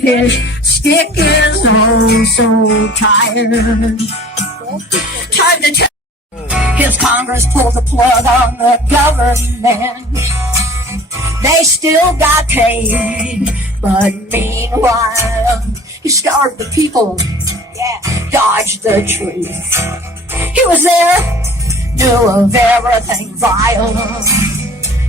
his stick is oh so tired. Time to tell his Congress pulled the plug on the government. They still got paid, but meanwhile, he starved the people, dodged the truth. He was there, knew of everything vile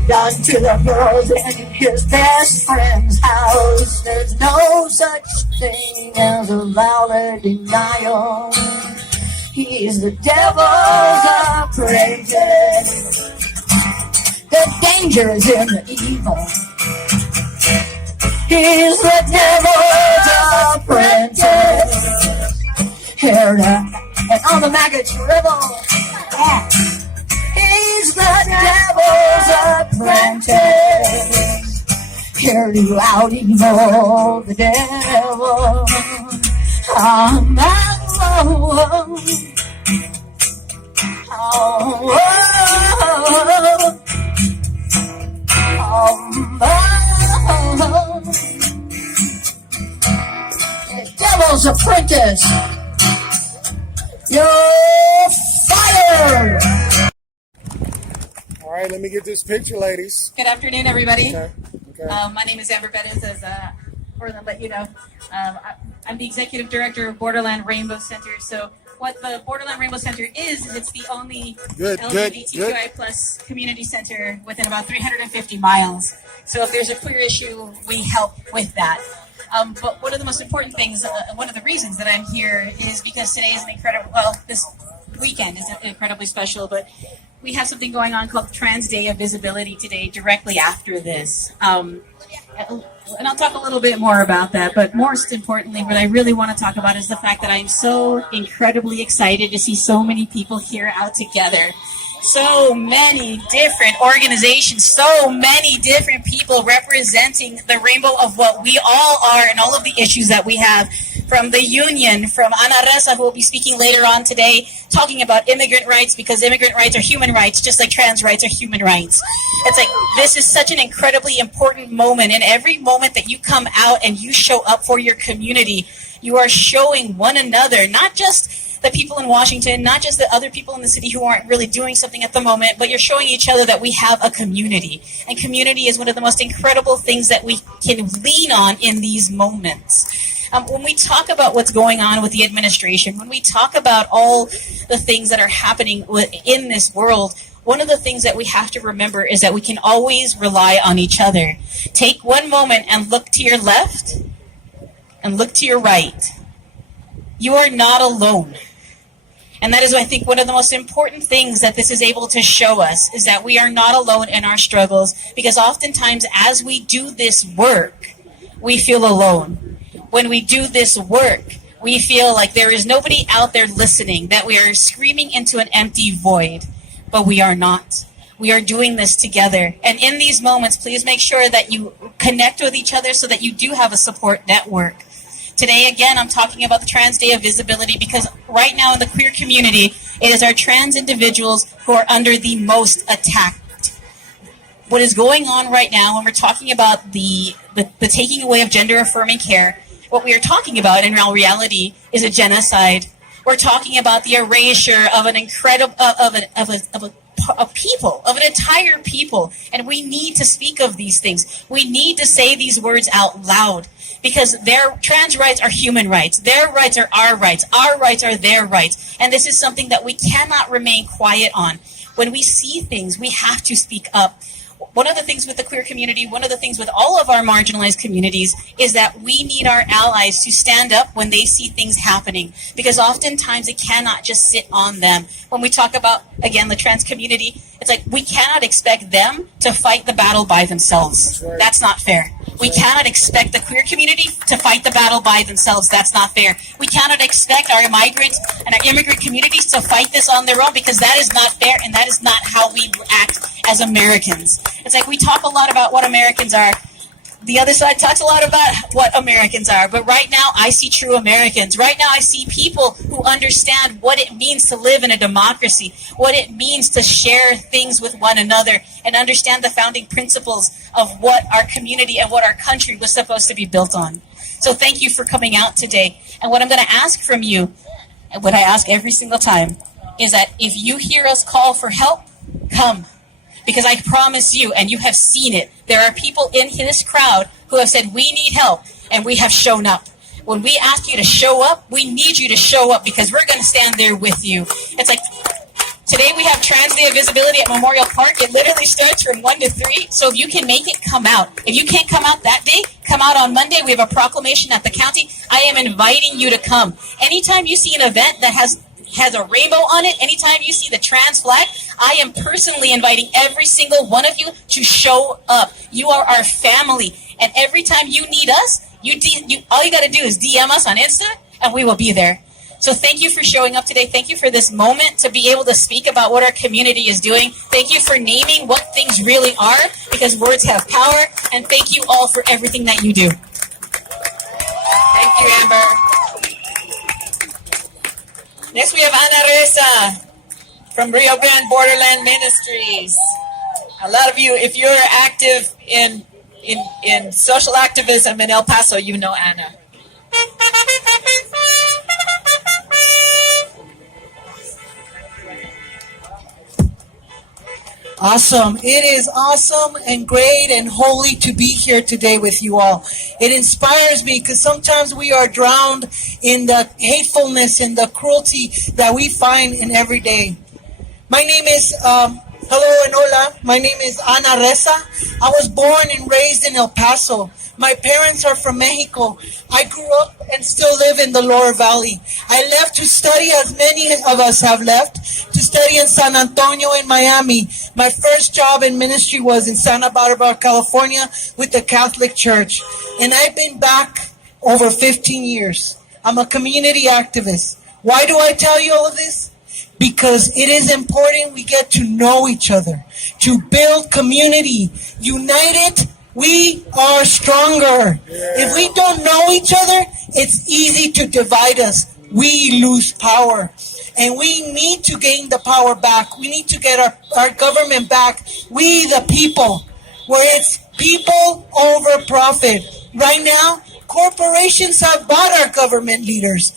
done to the girls in his best friend's house. There's no such thing as a valid denial. He's the devil's apprentice. The danger is in the evil. He's the devil's apprentice. Here and all the maggots dribble. Yeah. He's the devil's apprentice. Hear you out evil, the devil. Devil's apprentice. You're fired. All right, let me get this picture, ladies. Good afternoon, everybody. Okay. My name is Amber Bettis, as for them, but you know, I'm the executive director of Borderland Rainbow Center. So, what the Borderland Rainbow Center is it's the only LGBTQI plus community center within about 350 miles. So, if there's a queer issue, we help with that. But one of the most important things, one of the reasons that I'm here is because today is an incredible, this weekend is incredibly special, but we have something going on called Trans Day of Visibility today, directly after this. And I'll talk a little bit more about that, but most importantly, what I really want to talk about is the fact that I'm so incredibly excited to see so many people here out together. So many different organizations, so many different people representing the rainbow of what we all are and all of the issues that we have. From the union, from Ana Reza, who will be speaking later on today, talking about immigrant rights, because immigrant rights are human rights, just like trans rights are human rights. It's like, this is such an incredibly important moment, and every moment that you come out and you show up for your community, you are showing one another, not just the people in Washington, not just the other people in the city who aren't really doing something at the moment, but you're showing each other that we have a community. And community is one of the most incredible things that we can lean on in these moments. When we talk about what's going on with the administration, when we talk about all the things that are happening in this world, one of the things that we have to remember is that we can always rely on each other. Take one moment and look to your left and look to your right. You are not alone. And that is, I think, one of the most important things that this is able to show us, is that we are not alone in our struggles, because oftentimes as we do this work, we feel alone. When we do this work, we feel like there is nobody out there listening, that we are screaming into an empty void, but we are not. We are doing this together. And in these moments, please make sure that you connect with each other so that you do have a support network. Today, again, I'm talking about the Trans Day of Visibility, because right now in the queer community, it is our trans individuals who are under the most attack. What is going on right now when we're talking about the taking away of gender-affirming care, what we are talking about in reality is a genocide. We're talking about the erasure of an incredible of a people, of an entire people, and we need to speak of these things. We need to say these words out loud, because their trans rights are human rights. Their rights are our rights. Our rights are their rights, and this is something that we cannot remain quiet on. When we see things, we have to speak up. One of the things with the queer community, one of the things with all of our marginalized communities, is that we need our allies to stand up when they see things happening, because oftentimes it cannot just sit on them. When we talk about, again, the trans community, it's like we cannot expect them to fight the battle by themselves. That's not fair. We cannot expect the queer community to fight the battle by themselves. That's not fair. We cannot expect our migrant and our immigrant communities to fight this on their own, because that is not fair, and that is not how we act as Americans. It's like we talk a lot about what Americans are. The other side talks a lot about what Americans are, but right now I see true Americans. Right now I see people who understand what it means to live in a democracy, what it means to share things with one another, and understand the founding principles of what our community and what our country was supposed to be built on. So thank you for coming out today. And what I'm going to ask from you, and what I ask every single time, is that if you hear us call for help, come. Because I promise you, and you have seen it, there are people in this crowd who have said, we need help, and we have shown up. When we ask you to show up, we need you to show up because we're going to stand there with you. It's like, today we have Trans Day of Visibility at Memorial Park. It literally starts from 1 to 3. So if you can make it, come out. If you can't come out that day, come out on Monday. We have a proclamation at the county. I am inviting you to come. Anytime you see an event that has a rainbow on it, anytime you see the trans flag, I am personally inviting every single one of you to show up. You are our family. And every time you need us, all you got to do is DM us on Insta, and we will be there. So thank you for showing up today. Thank you for this moment to be able to speak about what our community is doing. Thank you for naming what things really are, because words have power. And thank you all for everything that you do. Thank you, Amber. Next, we have Ana Reza from Rio Grande Borderland Ministries. A lot of you, if you're active in social activism in El Paso, you know Ana. Awesome. It is awesome and great and holy to be here today with you all. It inspires me because sometimes we are drowned in the hatefulness and the cruelty that we find in every day. My name is, hello and hola. My name is Ana Reza. I was born and raised in El Paso. My parents are from Mexico. I grew up and still live in the Lower Valley. I left to study, as many of us have left, to study in San Antonio and Miami. My first job in ministry was in Santa Barbara, California with the Catholic Church. And I've been back over 15 years. I'm a community activist. Why do I tell you all of this? Because it is important we get to know each other, to build community. United, we are stronger. If we don't know each other, it's easy to divide us. We lose power. And we need to gain the power back. We need to get our government back. We, the people, where it's people over profit. Right now, corporations have bought our government leaders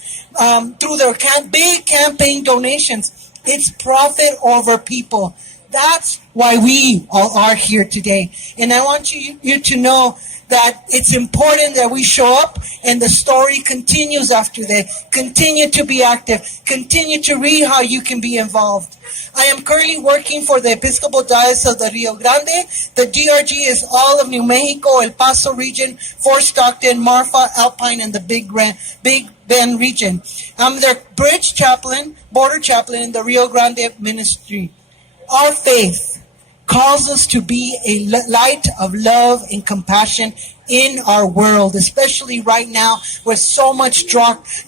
through their big campaign donations. It's profit over people. That's why we all are here today. And I want you to know that it's important that we show up and the story continues after that. Continue to be active. Continue to read how you can be involved. I am currently working for the Episcopal Diocese of the Rio Grande. The DRG is all of New Mexico, El Paso region, Fort Stockton, Marfa, Alpine, and the Big Bend region. I'm their bridge chaplain, border chaplain in the Rio Grande ministry. Our faith calls us to be a light of love and compassion in our world, especially right now with so much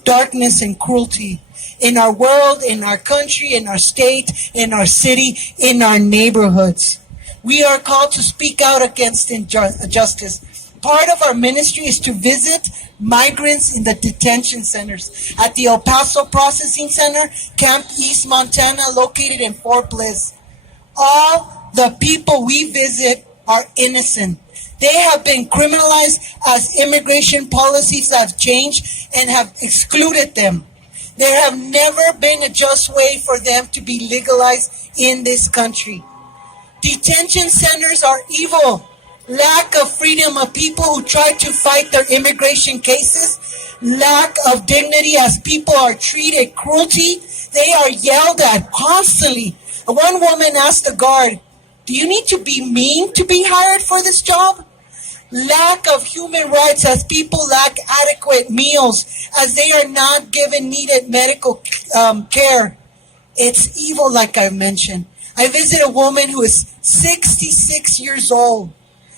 darkness and cruelty in our world, in our country, in our state, in our city, in our neighborhoods. We are called to speak out against injustice. Part of our ministry is to visit migrants in the detention centers at the El Paso Processing Center, Camp East Montana, located in Fort Bliss. All the people we visit are innocent. They have been criminalized as immigration policies have changed and have excluded them. There have never been a just way for them to be legalized in this country. Detention centers are evil. Lack of freedom of people who try to fight their immigration cases. Lack of dignity as people are treated. Cruelty. They are yelled at constantly. One woman asked the guard, "Do you need to be mean to be hired for this job?" Lack of human rights as people lack adequate meals, as they are not given needed medical care. It's evil, like I mentioned. I visited a woman who is 66 years old.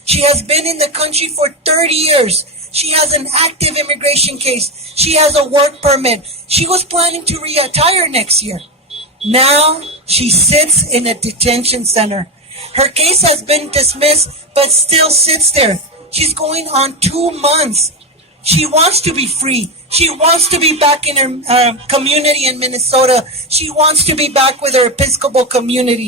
She has been in the country for 30 years. She has an active immigration case. She has a work permit. She was planning to retire next year. Now she sits in a detention center. Her case has been dismissed, but still sits there. She's going on 2 months. She wants to be free. She wants to be back in her community in Minnesota. She wants to be back with her Episcopal community.